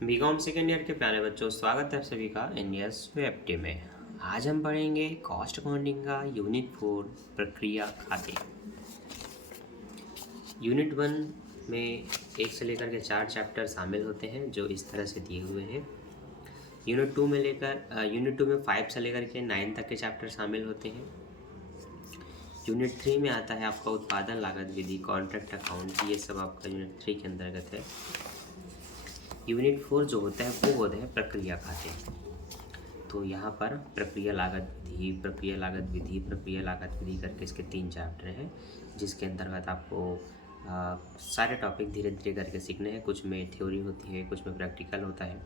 BCom second year के प्यारे बच्चों, स्वागत है आप सभी का इंडियस वेब में। आज हम पढ़ेंगे कॉस्ट अकाउंटिंग का यूनिट 4 प्रक्रिया खाते। यूनिट 1 में 1 से लेकर के 4 चैप्टर शामिल होते हैं जो इस तरह से दिए हुए हैं। यूनिट 2 में 5 से लेकर के 9 तक के चैप्टर शामिल होते हैं। यूनिट 3 में आता है आपका उत्पादन लागत विधि, कॉन्ट्रैक्ट अकाउंट, ये सब आपका यूनिट 3 के अंतर्गत है। यूनिट 4 जो होता है वो होता है प्रक्रिया खाते। तो यहाँ पर प्रक्रिया लागत विधि, प्रक्रिया लागत विधि, प्रक्रिया लागत विधि करके इसके 3 चैप्टर हैं, जिसके अंतर्गत आपको सारे टॉपिक धीरे धीरे करके सीखने हैं। कुछ में थ्योरी होती है, कुछ में प्रैक्टिकल होता है।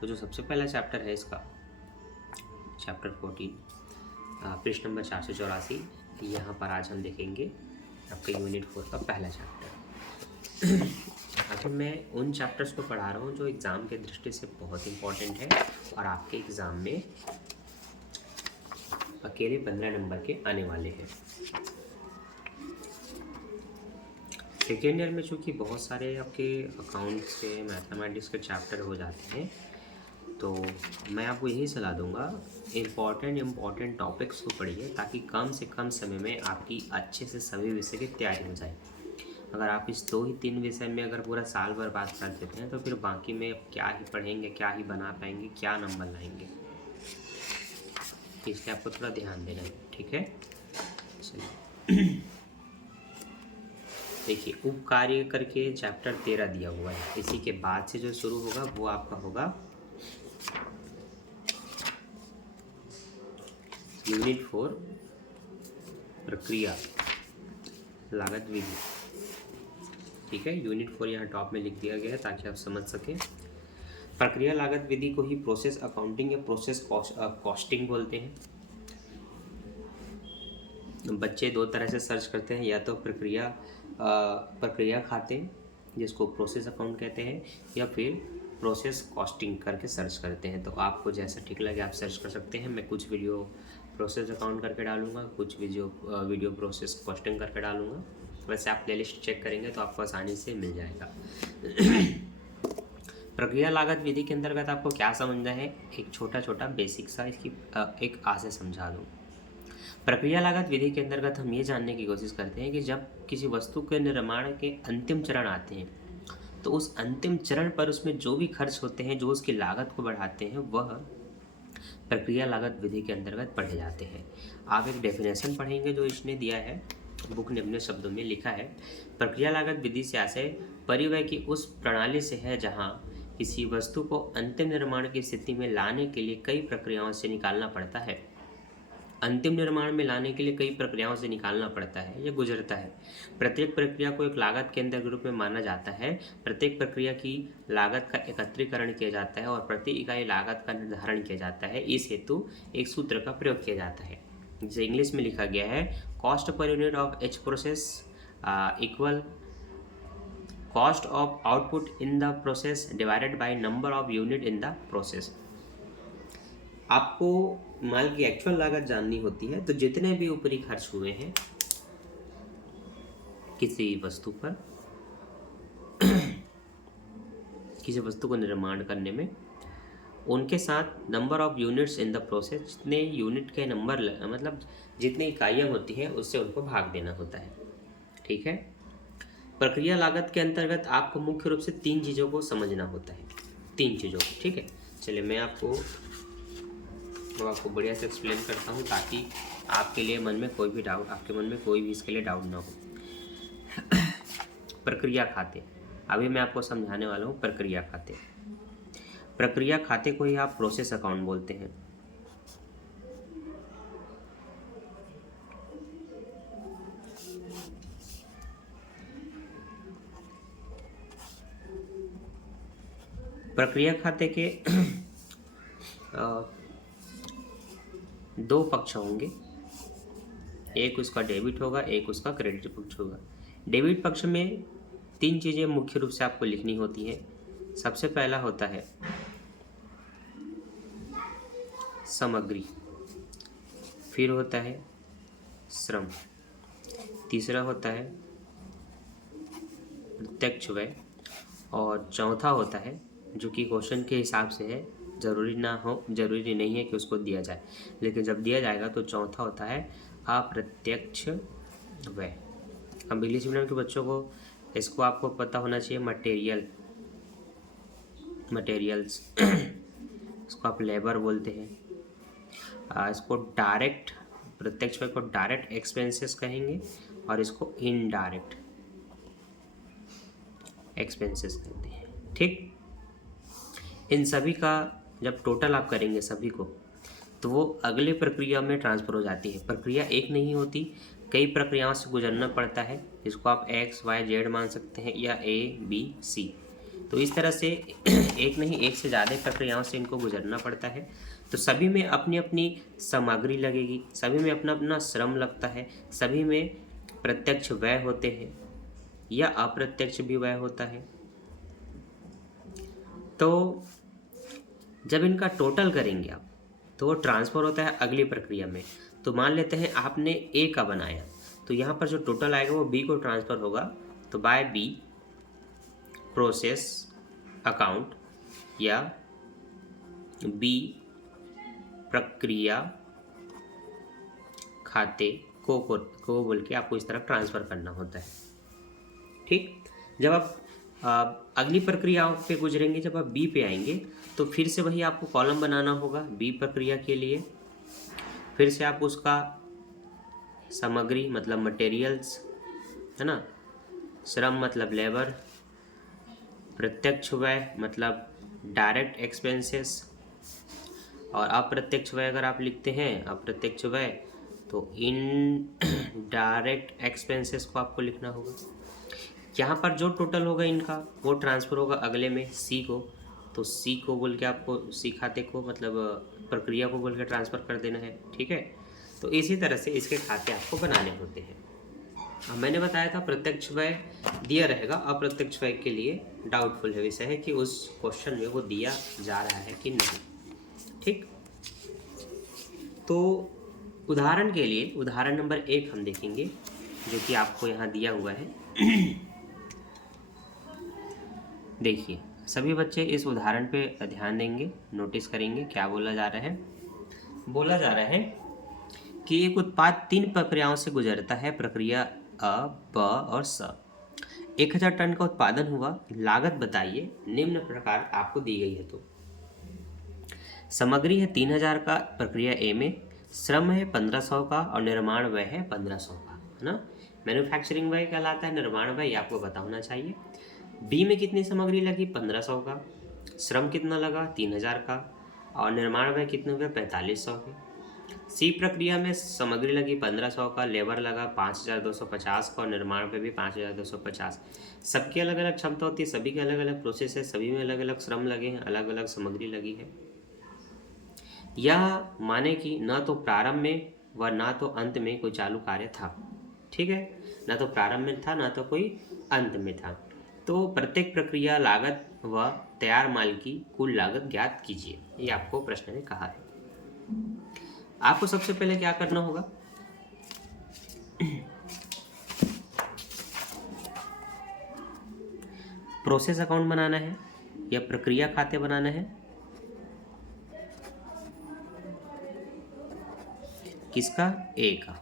तो जो सबसे पहला चैप्टर है इसका, चैप्टर 14, पृष्ठ नंबर 484, यहाँ पर आज हम देखेंगे आपके यूनिट 4 का पहला चैप्टर। अभी मैं उन चैप्टर्स को पढ़ा रहा हूँ जो एग्ज़ाम के दृष्टि से बहुत इंपॉर्टेंट है और आपके एग्ज़ाम में अकेले 15 नंबर के आने वाले हैं। सेकेंड ईयर में चूँकि बहुत सारे आपके अकाउंट्स के, मैथमेटिक्स के चैप्टर हो जाते हैं, तो मैं आपको यही सलाह दूंगा, इम्पॉर्टेंट टॉपिक्स को पढ़िए ताकि कम से कम समय में आपकी अच्छे से सभी विषय की तैयारी हो जाए। अगर आप इस 2 ही 3 विषय में अगर पूरा साल बर्बाद कर देते हैं तो फिर बाकी में क्या ही पढ़ेंगे, क्या ही बना पाएंगे, क्या नंबर लाएंगे। इसलिए आपको थोड़ा ध्यान देना है, ठीक है। चलिए देखिए, उप कार्य करके चैप्टर 13 दिया हुआ है। इसी के बाद से जो शुरू होगा वो आपका होगा यूनिट 4 प्रक्रिया लागत विधि, ठीक है। यूनिट 4 यहाँ टॉप में लिख दिया गया है ताकि आप समझ सकें। प्रक्रिया लागत विधि को ही प्रोसेस अकाउंटिंग या प्रोसेस कॉस्टिंग बोलते हैं। बच्चे 2 तरह से सर्च करते हैं, या तो प्रक्रिया खाते जिसको प्रोसेस अकाउंट कहते हैं, या फिर प्रोसेस कॉस्टिंग करके सर्च करते हैं। तो आपको जैसा ठीक लगे आप सर्च कर सकते हैं। मैं कुछ वीडियो प्रोसेस अकाउंट करके डालूंगा, कुछ वीडियो प्रोसेस कॉस्टिंग करके डालूंगा। वैसे आप प्लेलिस्ट चेक करेंगे तो आपको आसानी से मिल जाएगा। प्रक्रिया लागत विधि के अंतर्गत आपको क्या समझना है, एक छोटा बेसिक सा इसकी एक आशय समझा दूँ। प्रक्रिया लागत विधि के अंतर्गत हम ये जानने की कोशिश करते हैं कि जब किसी वस्तु के निर्माण के अंतिम चरण आते हैं तो उस अंतिम चरण पर उसमें जो भी खर्च होते हैं, जो उसकी लागत को बढ़ाते हैं, वह प्रक्रिया लागत विधि के अंतर्गत पढ़े जाते हैं। आप एक डेफिनेशन पढ़ेंगे जो इसने दिया है, बुक ने अपने शब्दों में लिखा है। प्रक्रिया लागत विधि से आशय परिव्यय की उस प्रणाली से है जहाँ किसी वस्तु को अंतिम निर्माण की स्थिति में लाने के लिए कई प्रक्रियाओं से निकालना पड़ता है। अंतिम निर्माण में लाने के लिए कई प्रक्रियाओं से निकालना पड़ता है या गुजरता है। प्रत्येक प्रक्रिया को एक लागत केंद्र के रूप में माना जाता है। प्रत्येक प्रक्रिया की लागत का एकत्रीकरण किया जाता है और प्रति इकाई लागत का निर्धारण किया जाता है। इस हेतु एक सूत्र का प्रयोग किया जाता है, जिसे इंग्लिश में लिखा गया है cost per unit of H process equal cost of output in the process divided by number of unit in the process. आपको माल की एक्चुअल लागत जाननी होती है, तो जितने भी ऊपरी खर्च हुए हैं किसी वस्तु पर, किसी वस्तु को निर्माण करने में, उनके साथ number of units in the process, जितने यूनिट के नंबर मतलब जितनी इकाइयाँ होती हैं उससे उनको भाग देना होता है, ठीक है। प्रक्रिया लागत के अंतर्गत आपको मुख्य रूप से 3 चीज़ों को समझना होता है, 3 चीज़ों को, ठीक है। चलिए मैं आपको बढ़िया से एक्सप्लेन करता हूँ ताकि आपके लिए मन में कोई भी डाउट, आपके मन में कोई भी इसके लिए डाउट ना हो। प्रक्रिया खाते, अभी मैं आपको समझाने वाला हूँ प्रक्रिया खाते। प्रक्रिया खाते को ही आप प्रोसेस अकाउंट बोलते हैं। प्रक्रिया खाते के 2 पक्ष होंगे, एक उसका डेबिट होगा, एक उसका क्रेडिट पक्ष होगा। डेबिट पक्ष में 3 चीज़ें मुख्य रूप से आपको लिखनी होती हैं। सबसे पहला होता है सामग्री, फिर होता है श्रम, तीसरा होता है प्रत्यक्ष व्यय, और चौथा होता है जो कि क्वेश्चन के हिसाब से है, ज़रूरी नहीं है कि उसको दिया जाए, लेकिन जब दिया जाएगा तो चौथा होता है अप्रत्यक्ष व्यय। अब इंग्लिश मीडियम के बच्चों को इसको आपको पता होना चाहिए, मटेरियल्स इसको आप लेबर बोलते हैं। इसको डायरेक्ट, प्रत्यक्ष व्यय को डायरेक्ट एक्सपेंसेस कहेंगे और इसको इनडायरेक्ट एक्सपेंसेस कहते हैं। ठीक, इन सभी का जब टोटल आप करेंगे सभी को, तो वो अगले प्रक्रिया में ट्रांसफ़र हो जाती है। प्रक्रिया एक नहीं होती, कई प्रक्रियाओं से गुजरना पड़ता है, जिसको आप एक्स वाई जेड मान सकते हैं या ए बी सी। तो इस तरह से एक नहीं, एक से ज़्यादा प्रक्रियाओं से इनको गुजरना पड़ता है। तो सभी में अपनी अपनी सामग्री लगेगी, सभी में अपना अपना श्रम लगता है, सभी में प्रत्यक्ष व्यय होते हैं या अप्रत्यक्ष भी व्यय होता है। तो जब इनका टोटल करेंगे आप, तो वो ट्रांसफ़र होता है अगली प्रक्रिया में। तो मान लेते हैं आपने ए का बनाया, तो यहाँ पर जो टोटल आएगा वो बी को ट्रांसफ़र होगा। तो बाय बी प्रोसेस अकाउंट या बी प्रक्रिया खाते को बोल के आपको इस तरह ट्रांसफ़र करना होता है। ठीक, जब आप अगली प्रक्रियाओं पे गुजरेंगे, जब आप बी पे आएंगे, तो फिर से वही आपको कॉलम बनाना होगा बी प्रक्रिया के लिए। फिर से आप उसका सामग्री मतलब मटेरियल्स है ना, श्रम मतलब लेबर, प्रत्यक्ष व्यय मतलब डायरेक्ट एक्सपेंसेस, और अप्रत्यक्ष व्यय अगर आप लिखते हैं अप्रत्यक्ष व्यय, तो इन डायरेक्ट एक्सपेंसेस को आपको लिखना होगा। यहाँ पर जो टोटल होगा इनका वो ट्रांसफ़र होगा अगले में सी को। तो सी को बोल के आपको, सी खाते को मतलब प्रक्रिया को बोल के ट्रांसफ़र कर देना है। ठीक है, तो इसी तरह से इसके खाते आपको बनाने होते हैं। अब मैंने बताया था प्रत्यक्ष व्यय दिया रहेगा, अप्रत्यक्ष व्यय के लिए डाउटफुल है विषय है कि उस क्वेश्चन में वो दिया जा रहा है कि नहीं। ठीक, तो उदाहरण के लिए उदाहरण नंबर 1 हम देखेंगे, जो कि आपको यहाँ दिया हुआ है। देखिए, सभी बच्चे इस उदाहरण पे ध्यान देंगे, नोटिस करेंगे क्या बोला जा रहा है। बोला जा रहा है कि एक उत्पाद 3 प्रक्रियाओं से गुजरता है, प्रक्रिया अ, ब और स। 1000 टन का उत्पादन हुआ, लागत बताइए निम्न प्रकार आपको दी गई है। तो सामग्री है 3000 का प्रक्रिया ए में, श्रम है 1500 का और निर्माण व्यय है 1500 का, है ना। मैन्युफैक्चरिंग व्यय कहलाता है, निर्माण व्यय आपको पता होना चाहिए। बी में कितनी सामग्री लगी 1500 का, श्रम कितना लगा 3000 का और निर्माण व्यय कितने हुए 4500 के। सी प्रक्रिया में सामग्री लगी 1500 का, लेबर लगा 5250 का और निर्माण व्यय भी 5250। सबकी अलग अलग क्षमता होती है, सभी के अलग अलग प्रोसेस है, सभी में अलग अलग श्रम लगे हैं, अलग अलग सामग्री लगी है। यह माने कि न तो प्रारंभ में व न तो अंत में कोई चालू कार्य था। ठीक है, न तो प्रारंभ में था, न तो कोई अंत में था। तो प्रत्येक प्रक्रिया लागत व तैयार माल की कुल लागत ज्ञात कीजिए, ये आपको प्रश्न ने कहा है। आपको सबसे पहले क्या करना होगा, प्रोसेस अकाउंट बनाना है या प्रक्रिया खाते बनाना है। किसका, ए का।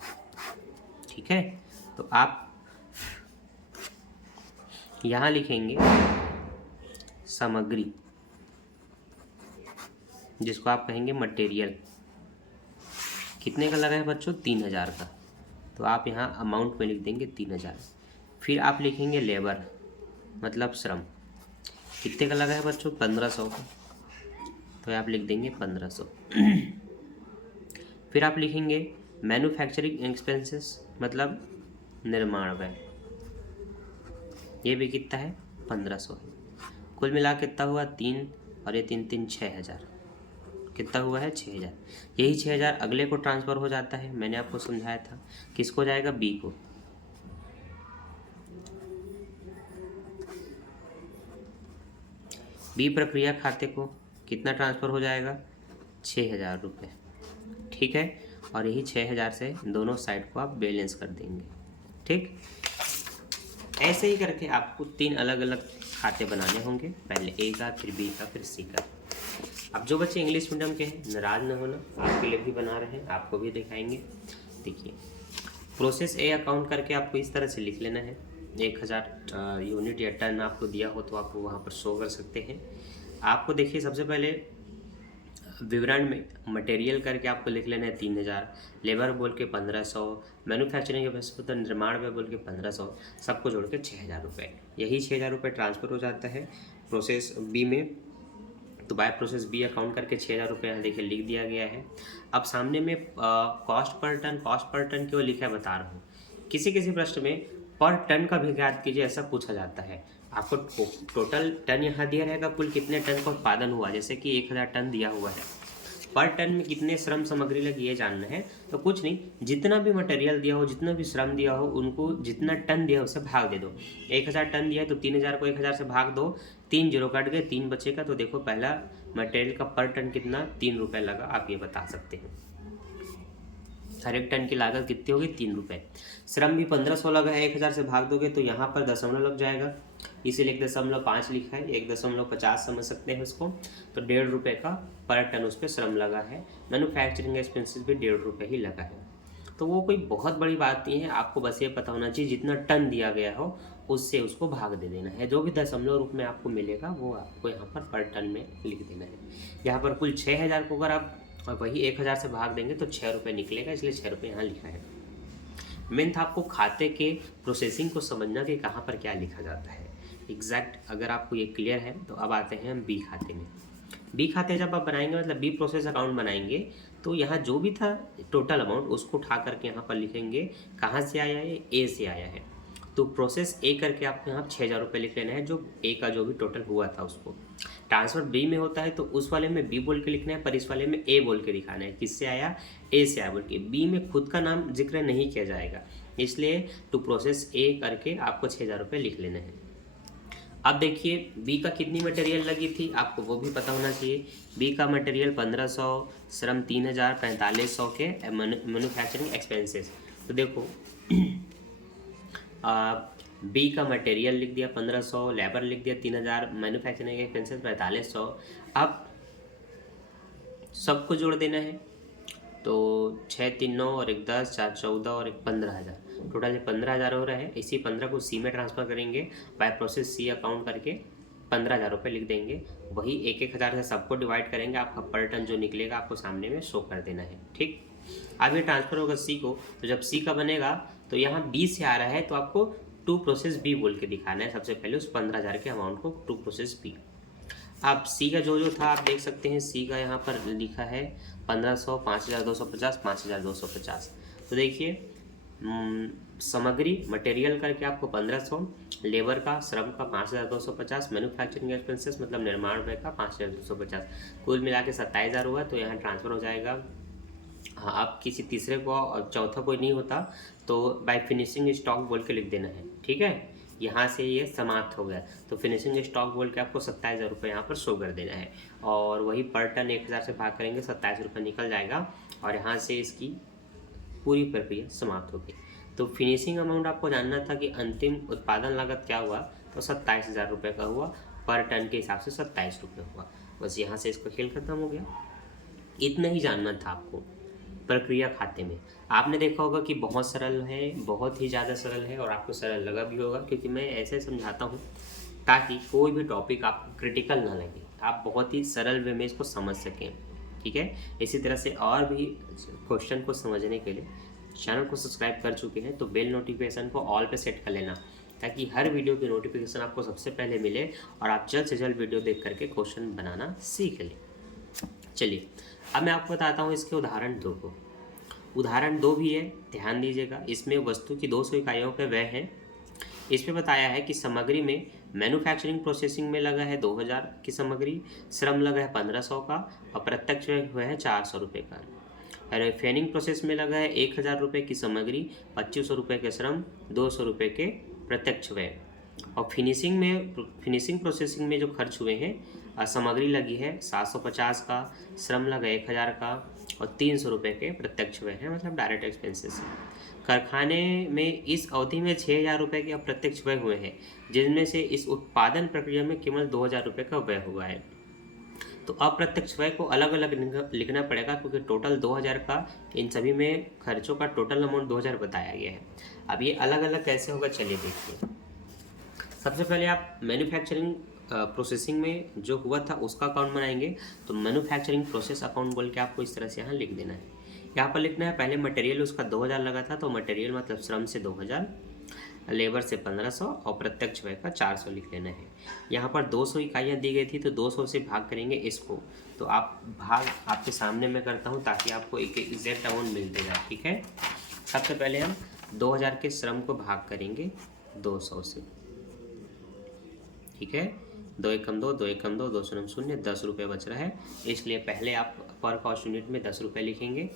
ठीक है, तो आप यहाँ लिखेंगे सामग्री, जिसको आप कहेंगे मटेरियल। कितने का लगा है बच्चों 3000 का, तो आप यहाँ अमाउंट में लिख देंगे 3000। फिर आप लिखेंगे लेबर मतलब श्रम, कितने का लगा है बच्चों 1500 का, तो आप लिख देंगे 1500। फिर आप लिखेंगे मैन्युफैक्चरिंग एक्सपेंसेस मतलब निर्माण व्यय, ये भी कितना है 1500 है। कुल मिला कितना हुआ 3 और ये 3 3 6000, कितना हुआ है 6000। यही 6000 अगले को ट्रांसफ़र हो जाता है, मैंने आपको समझाया था। किसको जाएगा, बी को। बी प्रक्रिया खाते को कितना ट्रांसफ़र हो जाएगा 6000 रुपये। ठीक है, और यही 6000 से दोनों साइड को आप बैलेंस कर देंगे। ठीक, ऐसे ही करके आपको 3 अलग अलग खाते बनाने होंगे, पहले ए का, फिर बी का, फिर सी का। अब जो बच्चे इंग्लिश मीडियम के हैं, नाराज न होना, आपके लिए भी बना रहे हैं, आपको भी दिखाएंगे। देखिए, प्रोसेस ए अकाउंट करके आपको इस तरह से लिख लेना है। 1000 यूनिट या टन आपको दिया हो तो आप वहाँ पर शो कर सकते हैं। आपको देखिए सबसे पहले विवरण में मटेरियल करके आपको लिख लेना है 3000, लेबर बोल के 1500, मैन्युफैक्चरिंग के बेस पर तो निर्माण में बोल के 1500, सबको जोड़ के 6000 रुपये। यही 6000 रुपये ट्रांसफ़र हो जाता है प्रोसेस बी में। तो बाय प्रोसेस बी अकाउंट करके 6000 रुपये यहाँ देखिए लिख दिया गया है। अब सामने में कॉस्ट पर टन क्यों लिखा है बता रहा हूँ। किसी किसी प्रश्न में पर टन का भी ज्ञात कीजिए ऐसा पूछा जाता है। आपको टोटल टन यहाँ दिया रहेगा, कुल कितने टन का उत्पादन हुआ, जैसे कि 1000 टन दिया हुआ है, पर टन में कितने श्रम सामग्री लगी ये जानना है। तो कुछ नहीं, जितना भी मटेरियल दिया हो, जितना भी श्रम दिया हो, उनको जितना टन दिया हो उससे भाग दे दो। 1000 टन दिया है तो 3000 को 1000 से भाग दो, 3 जीरो कट गए, 3 बचेगा। तो देखो पहला मटेरियल का पर टन कितना, 3 रुपये लगा, आप ये बता सकते हैं। हर एक टन की लागत कितनी होगी, 3 रुपये। श्रम भी 1500 लगा है, 1000 से भाग दोगे तो यहाँ पर दशमलव लग जाएगा, इसीलिए 1.5 लिखा है, 1.50 समझ सकते हैं उसको। तो 1.5 रुपये का पर टन उस पर श्रम लगा है। मैन्युफैक्चरिंग एक्सपेंसेस भी 1.5 रुपये ही लगा है। तो वो कोई बहुत बड़ी बात नहीं है, आपको बस ये पता होना चाहिए जितना टन दिया गया हो उससे उसको भाग दे देना है। जो भी दशमलव रूप में आपको मिलेगा वो आपको यहाँ पर टन में लिख देना है। यहाँ पर कुल 6000 को अगर आप वही 1000 से भाग देंगे तो 6 रुपये निकलेगा, इसलिए 6 रुपये यहाँ लिखा है। मेन था आपको खाते के प्रोसेसिंग को समझना कि कहाँ पर क्या लिखा जाता है एग्जैक्ट। अगर आपको ये क्लियर है तो अब आते हैं हम बी खाते में। बी खाते जब आप बनाएंगे, मतलब बी प्रोसेस अकाउंट बनाएंगे, तो यहाँ जो भी था टोटल अमाउंट उसको उठा करके यहाँ पर लिखेंगे कहाँ से आया है, ए से आया है। तो प्रोसेस ए करके आपको यहाँ 6000 रुपये लिख लेना है, जो ए का जो भी टोटल हुआ था उसको। ट्रांसफर बी में होता है तो उस वाले में बी बोल के लिखना है, पर इस वाले में ए बोल के दिखाना है। किससे आया, ए से आया बोल के। बी में खुद का नाम जिक्र नहीं किया जाएगा, इसलिए टू प्रोसेस ए करके आपको 6000 रुपये लिख लेना है। अब देखिए बी का कितनी मटेरियल लगी थी आपको वो भी पता होना चाहिए। बी का मटेरियल 1500, श्रम 3000, 4500 के मैन्युफैक्चरिंग एक्सपेंसेस। तो देखो बी का मटेरियल लिख दिया 1500, लेबर लिख दिया 3000, मैन्युफैक्चरिंग एक्सपेंसेस 4500। अब सबको जोड़ देना है, तो 6 3 9 और 1 10, 4 14 और 1 15,000, टोटल 15,000 हो रहा है। इसी 15 को सी में ट्रांसफ़र करेंगे, बाय प्रोसेस सी अकाउंट करके 15,000 रुपये लिख देंगे। वही 1-1000 से सबको डिवाइड करेंगे, आपका पर टन जो निकलेगा आपको सामने में शो कर देना है। ठीक, अब ये ट्रांसफ़र होगा सी को, तो जब सी का बनेगा तो यहाँ बी से आ रहा है तो आपको टू प्रोसेस बी बोल के दिखाना है सबसे पहले उस 15,000 के अमाउंट को, टू प्रोसेस बी। अब सी का जो था आप देख सकते हैं, सी का यहाँ पर लिखा है 1500, 5250, 5250। तो देखिए सामग्री मटेरियल करके आपको 1500, लेबर का श्रम का 5250, मैन्युफैक्चरिंग एक्सपेंसेस मतलब निर्माण व्यय का 5250, कुल मिला के 27,000 हुआ। तो यहाँ ट्रांसफ़र हो जाएगा। हाँ, अब किसी तीसरे को और चौथा कोई नहीं होता तो बाय फिनिशिंग स्टॉक बोल के लिख देना है। ठीक है, यहाँ से ये समाप्त हो गया तो फिनिशिंग स्टॉक बोल के आपको 27,000 रुपये यहाँ पर शो कर देना है। और वही पर टन 1000 से भाग करेंगे, 27 रुपये निकल जाएगा और यहाँ से इसकी पूरी प्रक्रिया समाप्त हो गई। तो फिनिशिंग अमाउंट आपको जानना था कि अंतिम उत्पादन लागत क्या हुआ, तो 27,000 रुपये का हुआ, पर टन के हिसाब से 27 रुपये हुआ। बस यहाँ से इसका खेल खत्म हो गया। इतना ही जानना था आपको प्रक्रिया खाते में। आपने देखा होगा कि बहुत सरल है, बहुत ही ज़्यादा सरल है और आपको सरल लगा भी होगा, क्योंकि मैं ऐसे समझाता हूँ ताकि कोई भी टॉपिक आपको क्रिटिकल ना लगे, आप बहुत ही सरल वे में इसको समझ सकें। ठीक है, इसी तरह से और भी क्वेश्चन को समझने के लिए चैनल को सब्सक्राइब कर चुके हैं तो बेल नोटिफिकेशन को ऑल पे सेट कर लेना, ताकि हर वीडियो की नोटिफिकेशन आपको सबसे पहले मिले और आप जल्द से जल्द वीडियो देख करके क्वेश्चन बनाना सीख लें। चलिए अब मैं आपको बताता हूँ इसके उदाहरण 2 को। उदाहरण 2 भी है, ध्यान दीजिएगा। इसमें वस्तु की 200 इकाइयों का व्यय है। इसमें बताया है कि सामग्री में मैन्युफैक्चरिंग प्रोसेसिंग में लगा है 2000 की सामग्री, श्रम लगा है 1500 का और प्रत्यक्ष व्यय हुआ है 400 रुपये का। रिफाइनिंग प्रोसेस में लगा है 1000 रुपये की सामग्री, 2500 रुपये के श्रम, 200 रुपये के प्रत्यक्ष व्यय। और फिनिशिंग प्रोसेसिंग में जो खर्च हुए हैं, सामग्री लगी है 750 का, श्रम लगा 1000 का और 300 रुपये के प्रत्यक्ष व्यय है, मतलब डायरेक्ट एक्सपेंसेस। कारखाने में इस अवधि में 6,000 रुपये के अप्रत्यक्ष व्यय हुए हैं, जिनमें से इस उत्पादन प्रक्रिया में केवल 2,000 रुपये का व्यय हुआ है। तो अप्रत्यक्ष व्यय को अलग अलग लिखना पड़ेगा, क्योंकि टोटल 2,000 का इन सभी में खर्चों का टोटल अमाउंट 2,000 बताया गया है। अब ये अलग अलग कैसे होगा, चलिए देखिए। सबसे पहले आप मैन्युफैक्चरिंग प्रोसेसिंग में जो हुआ था उसका अकाउंट बनाएंगे। तो मैन्युफैक्चरिंग प्रोसेस अकाउंट बोल के आपको इस तरह से यहाँ लिख देना है। यहाँ पर लिखना है पहले मटेरियल उसका 2,000 लगा था, तो मटेरियल मतलब श्रम से 2,000, लेबर से 1,500 और प्रत्यक्ष व्यय का 400 लिख लेना है। यहाँ पर 200 इकाइयाँ दी गई थी, तो 200 से भाग करेंगे इसको। तो आप भाग आपके सामने मैं करता हूँ ताकि आपको एक एग्जैक्ट अमाउंट मिलते जाए, ठीक है। सबसे पहले हम 2,000 के श्रम को भाग करेंगे 200 से, ठीक है। 2 एकम 2, 2 एकम 2, 2 शून्य शून्य, 10 रुपये बच रहा है, इसलिए पहले आप पर कॉस्ट यूनिट में 10 रुपये लिखेंगे।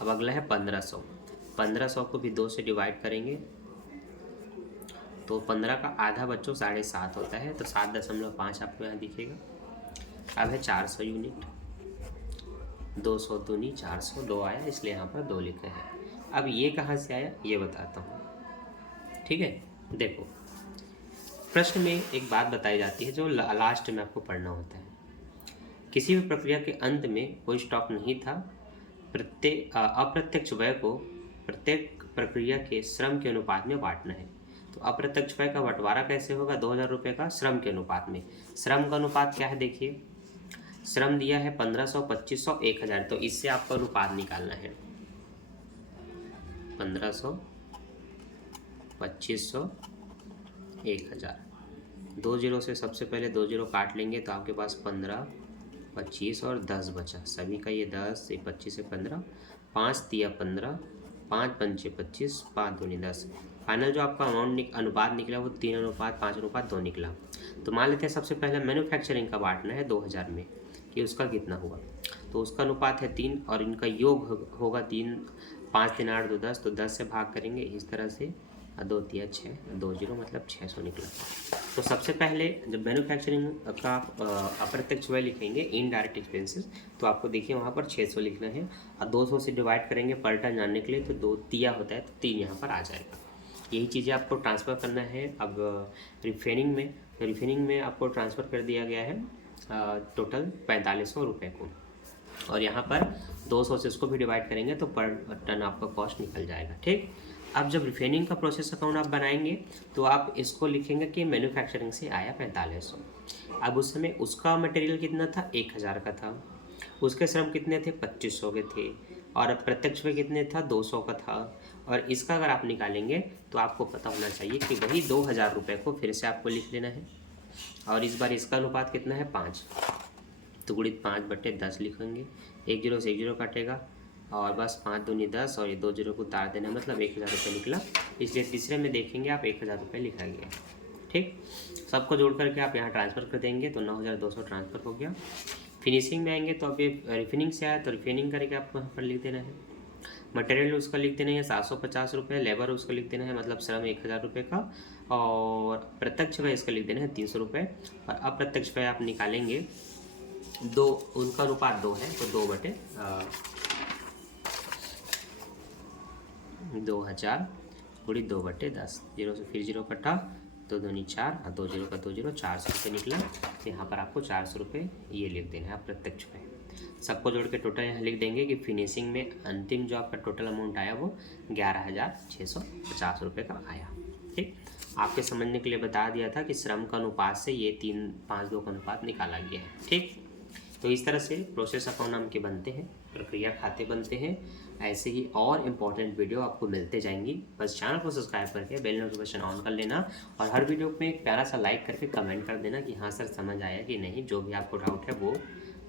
अब अगला है 1,500। 1,500 को भी 2 से डिवाइड करेंगे, तो 15 का आधा बच्चों 7.5 होता है, तो 7.5 आपको यहाँ दिखेगा। अब है 400 यूनिट, 200 दूनी 400, 2 आया, इसलिए यहाँ पर 2 लिखा है। अब ये कहाँ से आया ये बताता हूँ, ठीक है। देखो, प्रश्न में एक बात बताई जाती है जो लास्ट में आपको पढ़ना होता है। किसी भी प्रक्रिया के अंत में कोई स्टॉक नहीं था, अप्रत्यक्ष व्यय को प्रत्येक प्रक्रिया के श्रम के अनुपात में बांटना है। तो अप्रत्यक्ष व्यय का बंटवारा कैसे होगा, 2,000 रुपये का श्रम के अनुपात में। श्रम का अनुपात क्या है, देखिए श्रम दिया है 1,500, 2,500, 1,000, तो इससे आपको अनुपात निकालना है। 1,500, 2,500, 1,000। 2 जीरो से सबसे पहले 2 जीरो काट लेंगे, तो आपके पास 15, 25 और 10 बचा। सभी का ये 10 से 25 से 15, 5 दिया 15, 5 पंचे 25, 5 दूनी 10। फाइनल जो आपका अमाउंट अनुपात निकला वो 3:5 निकला। तो मान लेते हैं सबसे पहले मैन्युफैक्चरिंग का बांटना है 2,000 में, कि उसका कितना हुआ। तो उसका अनुपात है 3 और इनका योग होगा 3, 5 3 8 2 10, तो 10 से भाग करेंगे इस तरह से, 2 3 6, 2 जीरो मतलब 600 निकला। तो सबसे पहले जब मैन्युफैक्चरिंग का अप्रत्यक्ष व्यय लिखेंगे इनडायरेक्ट एक्सपेंसेस, तो आपको देखिए वहाँ पर 600 लिखना है, और 200 से डिवाइड करेंगे पर टन जानने के लिए, तो 2 तिया होता है, तो 3 यहाँ पर आ जाएगा। यही चीज़ें आपको ट्रांसफ़र करना है। अब रिफाइनिंग में आपको ट्रांसफ़र कर दिया गया है टोटल 4,500 रुपये को, और यहाँ पर 200 से उसको भी डिवाइड करेंगे तो पर टन आपका कॉस्ट निकल जाएगा, ठीक। अब जब रिफाइनिंग का प्रोसेस अकाउंट आप बनाएंगे तो आप इसको लिखेंगे कि मैन्युफैक्चरिंग से आया 4,500। अब उस समय उसका मटेरियल कितना था, 1,000 का था, उसके श्रम कितने थे, 2,500 के थे, और प्रत्यक्ष व्यय कितने था, 200 का था। और इसका अगर आप निकालेंगे तो आपको पता होना चाहिए कि वही 2,000 रुपये को फिर से आपको लिख लेना है, और इस बार इसका अनुपात कितना है, 5, तो गुणित 5/10 लिखेंगे। 1 जीरो से 1 जीरो काटेगा, और बस 5 दूनी 10, और ये 2 जीरो को उतार देना, मतलब 1,000 रुपये निकला। इसलिए तीसरे में देखेंगे आप 1,000 रुपये लिखा गया, ठीक। सबको जोड़ करके आप यहाँ ट्रांसफ़र कर देंगे, तो 9,200 ट्रांसफ़र हो गया। फिनिशिंग में आएंगे तो अब ये रिफाइनिंग से आया, तो रिफाइनिंग करके आपको यहाँ पर लिख देना है। मटेरियल उसका लिख देना है 750 रुपये, लेबर उसका लिख देना है मतलब श्रम 1,000 रुपये का, और प्रत्यक्ष व्यय इसका लिख देना है 300 रुपये। और अप्रत्यक्ष व्यय आप निकालेंगे 2, उनका अनुपात 2 है, तो 2,000 गुणित 2/10, 0 से फिर 0 कटा, 2 दूनी 4 और 2 जीरो का 2 जीरो, 400 रुपये निकला। तो यहाँ पर आपको 400 रुपये ये लिख देना है अप्रत्यक्ष व्यय। सबको जोड़ के टोटल यहाँ लिख देंगे कि फिनिशिंग में अंतिम जो आपका टोटल अमाउंट आया वो 11,650 रुपये का आया, ठीक। आपके समझने के लिए बता दिया था कि श्रम का अनुपात से ये 3:5:2 का अनुपात निकाला गया है, ठीक। तो इस तरह से प्रोसेस अकाउंट नाम के बनते हैं, प्रक्रिया खाते बनते हैं। ऐसे ही और इम्पॉर्टेंट वीडियो आपको मिलते जाएंगी। बस चैनल को सब्सक्राइब करके बेल नोटिफिकेशन ऑन कर लेना, और हर वीडियो में एक प्यारा सा लाइक करके कमेंट कर देना कि हाँ सर समझ आया कि नहीं। जो भी आपको डाउट है वो,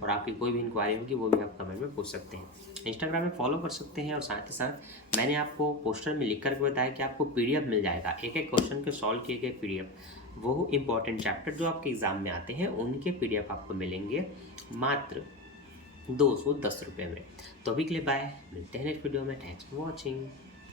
और आपकी कोई भी इंक्वायरी होगी वो भी आप कमेंट में पूछ सकते हैं। इंस्टाग्राम में फॉलो कर सकते हैं, और साथ ही साथ मैंने आपको पोस्टर में लिख करके बताया कि आपको PDF मिल जाएगा, एक एक क्वेश्चन के सॉल्व किए गए PDF, वो इंपॉर्टेंट चैप्टर जो आपके एग्ज़ाम में आते हैं उनके PDF आपको मिलेंगे मात्र 210 रुपये में। तो अभी के लिए बाय, मिलते हैं नेक्स्ट वीडियो में। Thanks for watching.